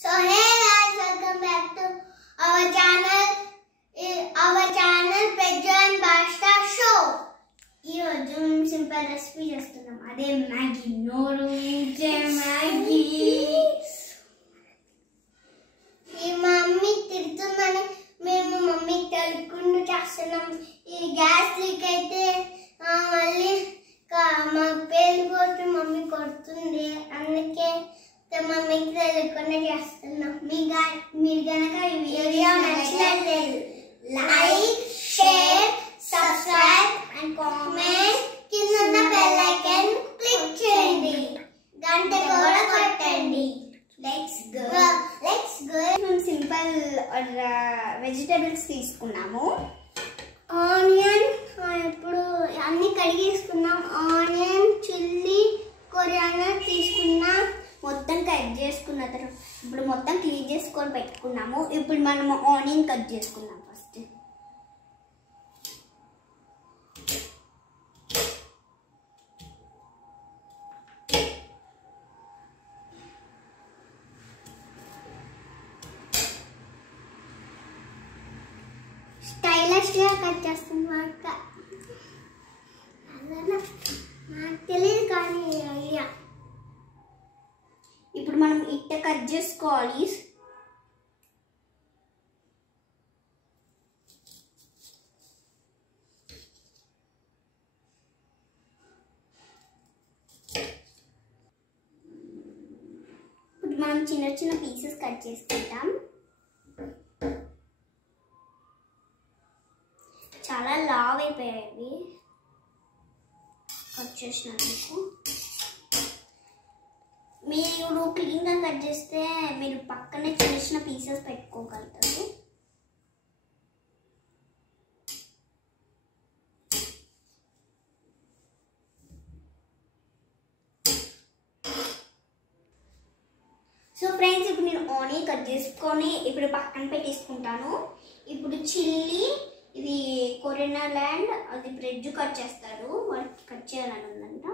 So hey guys, welcome back to our channel. Pedro and Basta show. ఈరోజు simple recipe చేస్తున్నాం. అదే Maggi. నోరు ఊరించే Maggi. ఈ mummy తిడుతుందని మేము మమ్మీకి తెలుసుకుంటూ చేస్తున్నాం. ఈ గ్యాస్ లీక్ అయితే మళ్ళీ మా పేరు పోతే మమ్మీ కొడుతుంది. అందుకే మమ్మీకి తెలుసుకుంటూ చేస్తున్నాం. మీరు కనుక ఈ వీడియో నచ్చినట్లయితే like, share, subscribe and comment. కింద ఉన్న బెల్ ఐకాన్ క్లిక్ చేయండి. గంట కూడా కొట్టండి. Let's go. మనం సింపుల్ వెజిటబుల్స్ తీసుకున్నాము. ఆనియన్ ఇప్పుడు అన్ని కడిగేసుకున్నాం. ఆనియన్, చిల్లీ, కొరియాండర్ తీసుకున్నాం. మొత్తం కట్ చేసుకున్న తర్వాత ఇప్పుడు మొత్తం క్లీన్ చేసుకొని పెట్టుకున్నాము. ఇప్పుడు మనము ఆనియన్ కట్ చేసుకున్నాం. ఫస్ట్ స్టైలిష్గా కట్ చేస్తున్నాం. నాకు తెలియదు కానీ ఐడియా. ఇప్పుడు మనం ఇట్ట కట్ చేసుకోవాలి. ఇప్పుడు మనం చిన్న చిన్న పీసెస్ కట్ చేసుకుంటాం. చాలా లావ్ అయిపోయాయి కట్ చేసినందుకు. మీరు క్లీన్గా కట్ చేస్తే మీరు పక్కనే చిన్న చిన్న పీసెస్ పెట్టుకోగలుగుతారు. సో ఫ్రెండ్స్, ఇప్పుడు నేను ఆనియన్ కట్ చేసుకొని ఇప్పుడు పక్కన పెట్టేసుకుంటాను. ఇప్పుడు చిల్లీ, ఇది కొరియాండర్ ల్యాండ్, అది బ్రెడ్ కట్ చేస్తారు. వాటికి కట్ చేయాలని ఉందంట.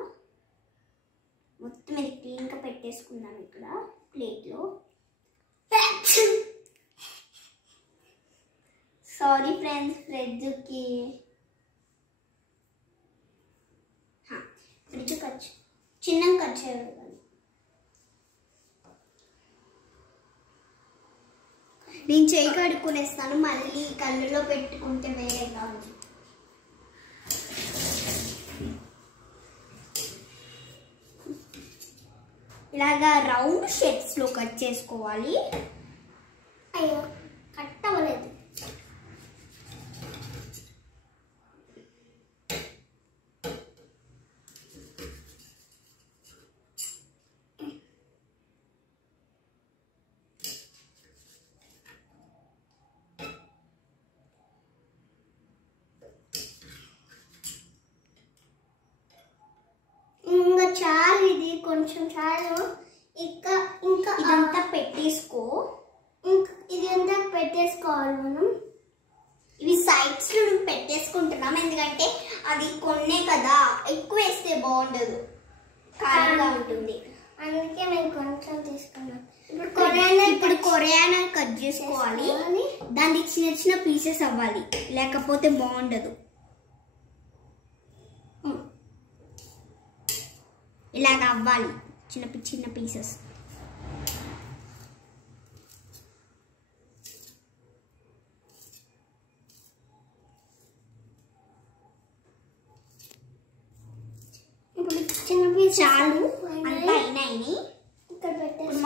మొత్తం ఇది క్లీన్గా పెట్టేసుకుందాం ఇక్కడ ప్లేట్లో. సారీ ఫ్రెండ్స్, ఫ్రిడ్జ్కి ఫ్రిడ్జ్ కట్ చిన్నగా కట్ చేయాలి. నేను చేయి కడుక్కునేస్తాను. మళ్ళీ కళ్ళులో పెట్టుకుంటే వేరేగా ఉంది. ఇలాగా రౌండ్ షేప్స్లో కట్ చేసుకోవాలి. అయ్యో, కట్ అవ్వలేదు. ఇంకా చాలు, ఇది కొంచెం చాలు. ఇంకా ఇదంతా పెట్టేసుకో. ఇదంతా పెట్టేసుకోవాలి మనం. ఇవి సైడ్స్ లో పెట్టేసుకుంటున్నాం, ఎందుకంటే అది కొన్నే కదా, ఎక్కువ వేస్తే బాగుండదు, కారంగా ఉంటుంది. అందుకే నేను కొంచెం తీసుకున్నాను. ఇప్పుడు కొరియాండర్ కట్ చేసుకోవాలి. దాన్ని చిన్న చిన్న పీసెస్ అవ్వాలి, లేకపోతే బాగుండదు. ఇలాగ అవ్వాలి, చిన్న చిన్న పీసెస్. ఇప్పుడు చిన్న పీస్ చాలు, అంతా అయినాయి.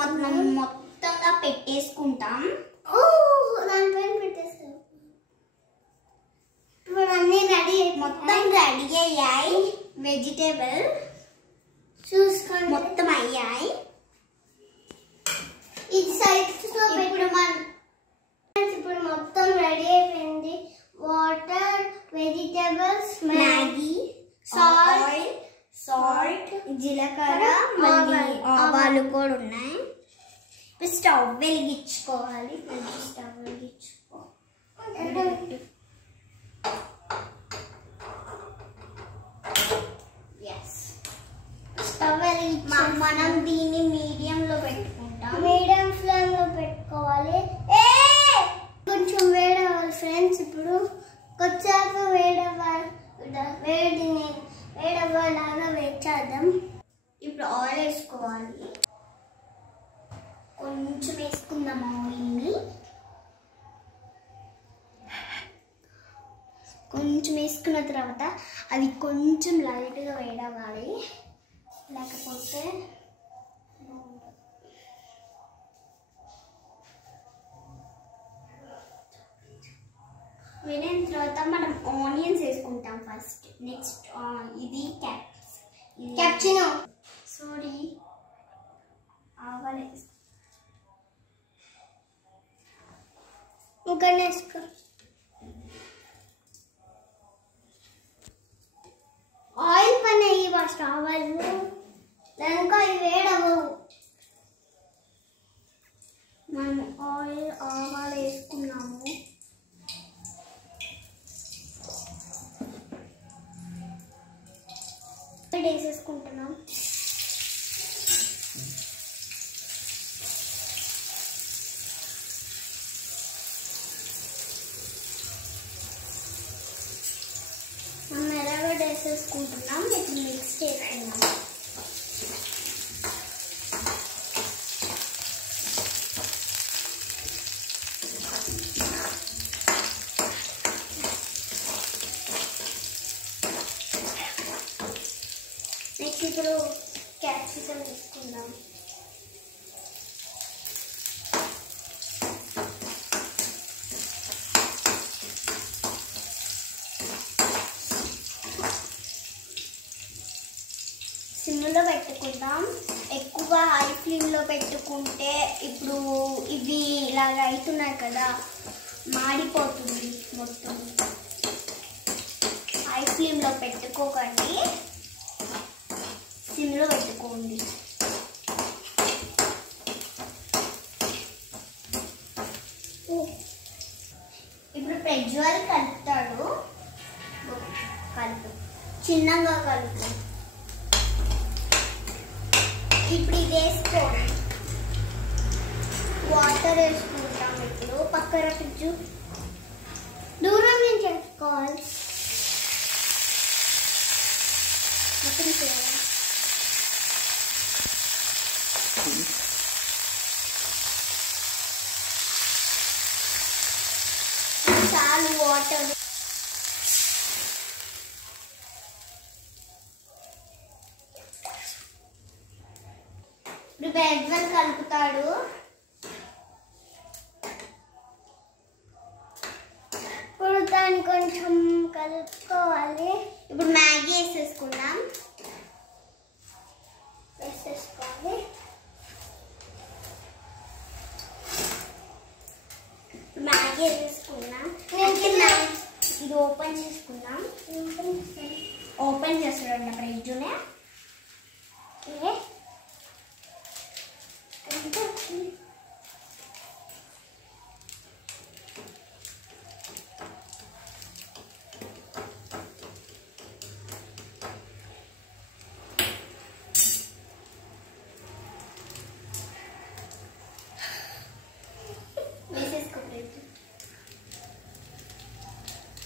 మొత్తంగా పెట్టేసుకుంటాం. దానిపైన పెట్టేస్తాం. ఇప్పుడు అన్నీ రెడీ, మొత్తం రెడీ అయ్యాయి. వెజిటేబుల్ చూసుకోండి, మొత్తం అయ్యాయి. ఇది సైడ్స్ లో ఇప్పుడు మొత్తం రెడీ అయిపోయింది. వాటర్, వెజిటేబుల్స్, మ్యాగీ, సాల్ట్, జీలకర్ర, ఆవాలు కూడా ఉన్నాయి. స్టవ్ వెలిగించుకోవాలి. స్టవ్ వెలిగించుకోవాలి. మనం దీన్ని మీడియం లో పెట్టుకుంటాం. మీడియం ఫ్లేమ్ లో కొంచెం వేసుకుందాం ఆయిల్ని. కొంచెం వేసుకున్న తర్వాత అది కొంచెం లైట్గా వేడవ్వాలి, లేకపోతే వేడిన తర్వాత మనం ఆనియన్స్ వేసుకుంటాం ఫస్ట్. నెక్స్ట్ ఇది క్యాప్చినో సారీ ఆవాలు ఇంకా వేసుకో. ఆయిల్ పని అయ్యి ఫస్ట్ ఆవాలు, దానికి అవి వేడవు. మనం ఆవాలు వేసుకున్నాము. వేసేసుకుంటున్నాం. మనం ఎర్రగడ్డ వేసేసుకుంటున్నాం. ఇప్పుడు మిక్స్ చేసుకున్నాం. నెక్స్ట్ ఇప్పుడు క్యాప్సికం వేసుకుందాం. సిమ్లో పెట్టుకుందాం. ఎక్కువ హై ఫ్లేమ్లో పెట్టుకుంటే ఇప్పుడు ఇవి ఇలాగ అవుతున్నాయి కదా, మాడిపోతుంది మొత్తం. హై ఫ్లేమ్లో పెట్టుకోకండి, సిమ్లో పెట్టుకోండి. ఇప్పుడు ప్రజ్వల్ కలుపుతాడు. కలుపు, చిన్నగా కలుపు. ఇప్పుడు ఇది వేసుకోండి. వాటర్ వేసుకుంటాం. ఇప్పుడు పక్కన ఫ్రిడ్జ్ దూరం నుంచి వేసుకోవాలి. మొత్తం చేయాలి. చాలు వాటర్. ఇప్పుడు ప్రజ్వల్ కలుపుతాడు. ఇప్పుడు దాన్ని కొంచెం కలుపుకోవాలి. ఇప్పుడు మ్యాగీ వేసేసుకుందాం. వేసేసుకోవాలి. మ్యాగీ వేసుకున్నాం. ఇది ఓపెన్ చేసుకుందాం. ఓపెన్ చేస్తాడు ఫ్రిడ్జ్నే.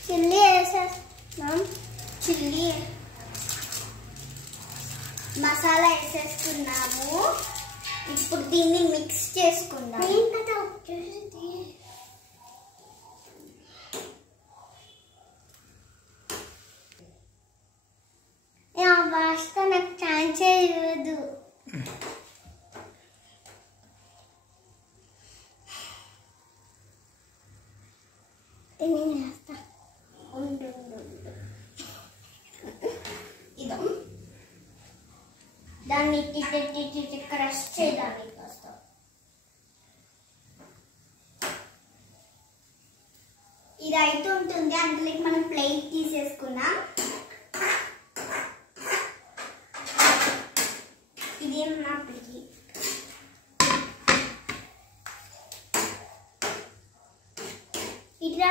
చిల్లీ వేసేస్తున్నాం. చిల్లీ మసాలా వేసేసుకున్నాము. ఇప్పుడు దీన్ని మిక్స్ చేసుకుందాం. వాస్తా నాకు ఛాన్స్ ఇవ్వదు. ఇదో దాన్ని క్రష్ చేయాలి. ఇది అవుతుంటుంది. అందులోకి మనం ప్లేట్ తీసేసుకున్నాం. ఇదేం నా ప్లేట్. ఇట్లా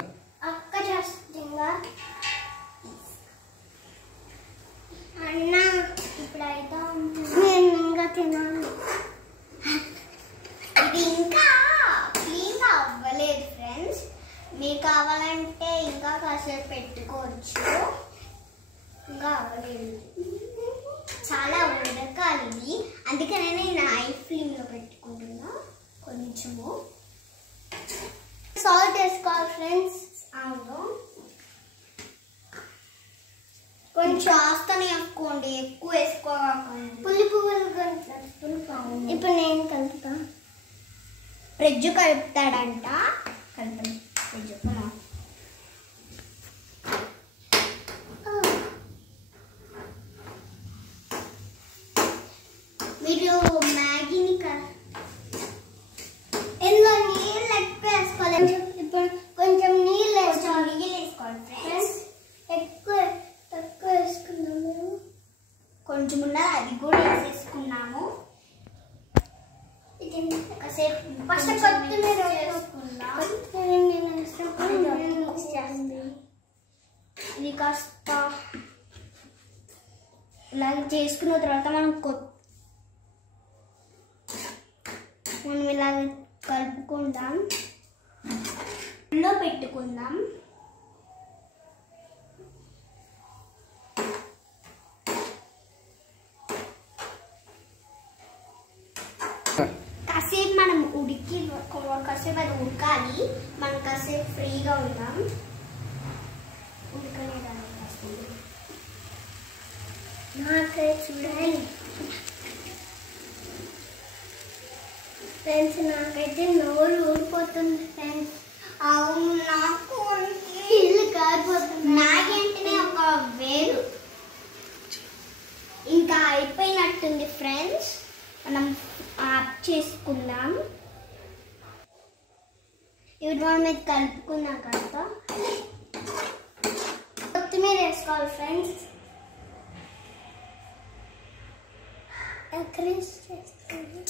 అక్క చేస్తుందా అన్న? ఇప్పుడైతే నేను ఇంకా తినాలి. ఇది ఇంకా క్లీన్గా అవ్వలేదు ఫ్రెండ్స్. మీకు కావాలంటే ఇంకా కాసేపు పెట్టుకోవచ్చు. ఇంకా అవ్వలేదు, చాలా ఉడకాలి ఇది. అందుకనే నేను హై ఫ్లేమ్లో పెట్టుకుంటున్నా. కొంచెం సాల్ట్ వేసుకోవాలి ఫ్రెండ్స్. అవును, కొంచెం కాస్తనే వేసుకోండి, ఎక్కువ వేసుకోకండి. పులుపు ఇప్పుడు నేను కలుపుతా. ఫ్రిడ్జ్ కలుపుతాడంట. కలుపుతాను ఫ్రిడ్జ్. మీరు మ్యాగీని ఇందులో నీళ్ళు ఎక్కువ వేసుకోవాలి. ఇప్పుడు కొంచెం నీళ్ళు వేసుకోవాలి ఫ్రెండ్స్. ఎక్కువ తక్కువ వేసుకున్నాము, కొంచెం ఉన్నది అది కూడా వేసేసుకున్నాము. ఫస్ట్ కొత్తిమీర వేసుకుందాం. ఇది కాస్త ఇలా చేసుకున్న తర్వాత మనం ఇలా కలుపుకుందాం, పెట్టుకుందాం. కాసేపు మనం కాసేపు అది ఉడకాలి. మనం కాసేపు ఫ్రీగా ఉందాం. నాకే చూడండి ఫ్రెండ్స్, నాకైతే నోరు ఊడిపోతుంది ఫ్రెండ్స్. అవును, నాకు ఇల్లు కారిపోతుంది. నాకేంటనే ఒక వేరు ఇంకా అయిపోయినట్టుంది ఫ్రెండ్స్. మనం ఆఫ్ చేసుకుందాం. ఇప్పుడు మనం ఇది కలుపుకున్నాం కదా, కొత్తిమీర వేసుకోవాలి ఫ్రెండ్స్.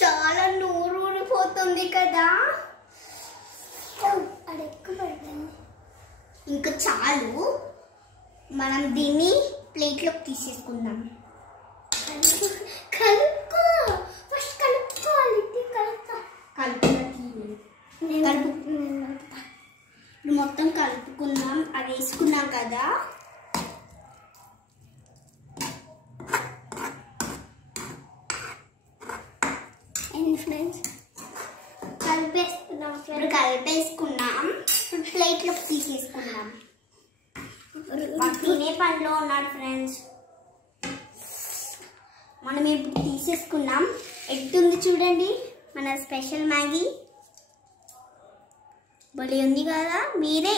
చాలా నోరు ఊడిపోతుంది కదా. ఇంకా చాలు, మనం దీన్ని ప్లేట్లోకి తీసేసుకుందాం. మొత్తం కలుపుకుందాం. అది వేసుకున్నాం కదా. ఫ్రెండ్స్ కలిపేసుకున్నాం. ప్లేట్లోకి తీసేసుకున్నాం. తినే పనిలో ఉన్నాడు ఫ్రెండ్స్. మనం ఇప్పుడు తీసేసుకున్నాం. ఎట్టుంది చూడండి మన స్పెషల్ మ్యాగీ. భలే ఉంది కదా. మీరే